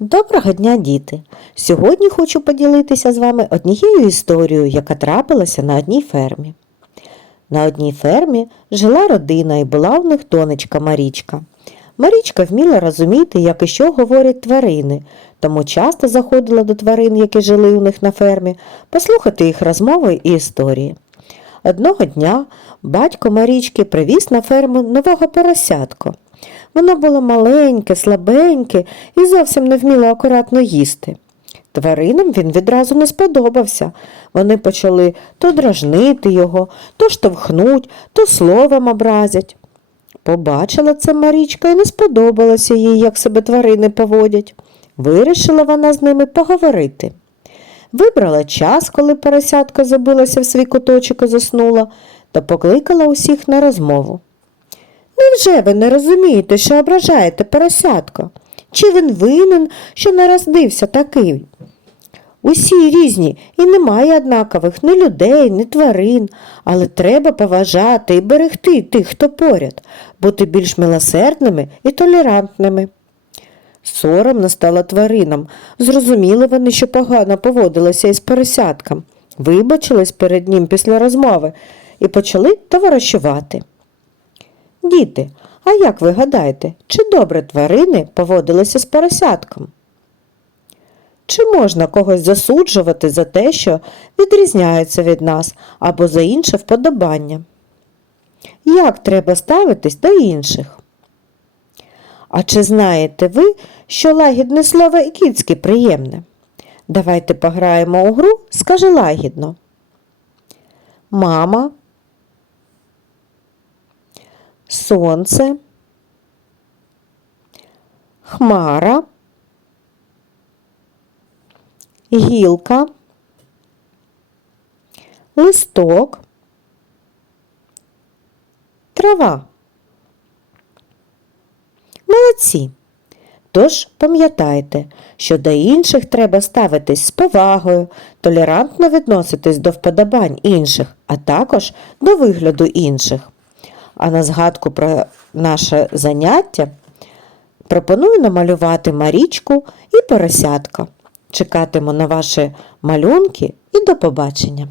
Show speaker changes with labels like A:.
A: Доброго дня, діти! Сьогодні хочу поділитися з вами однією історією, яка трапилася на одній фермі. На одній фермі жила родина і була у них донечка Марічка. Марічка вміла розуміти, як і що говорять тварини, тому часто заходила до тварин, які жили у них на фермі, послухати їх розмови і історії. Одного дня батько Марічки привіз на ферму нового поросятко. Воно було маленьке, слабеньке і зовсім не вміло акуратно їсти. Тваринам він відразу не сподобався. Вони почали то дражнити його, то штовхнуть, то словом образять. Побачила це Марічка і не сподобалося їй, як себе тварини поводять. Вирішила вона з ними поговорити. Вибрала час, коли поросятка забилася в свій куточок і заснула, та покликала усіх на розмову. Невже ви не розумієте, що ображаєте поросятка? Чи він винен, що народився такий? Усі різні і немає однакових ні людей, ні тварин, але треба поважати і берегти тих, хто поряд, бути більш милосердними і толерантними. Соромно стало тваринам. Зрозуміли вони, що погано поводилися із поросятком, вибачились перед ним після розмови і почали товаришувати. Діти, а як ви гадаєте, чи добре тварини поводилися з поросятком? Чи можна когось засуджувати за те, що відрізняється від нас або за інше вподобання? Як треба ставитись до інших? А чи знаєте ви, що лагідне слово і кіцьке приємне? Давайте пограємо у гру, скажи лагідно. Мама, сонце, хмара, гілка, листок, трава. Молодці. Тож пам'ятайте, що до інших треба ставитись з повагою, толерантно відноситись до вподобань інших, а також до вигляду інших. А на згадку про наше заняття пропоную намалювати Марічку і поросятка. Чекатиму на ваші малюнки і до побачення!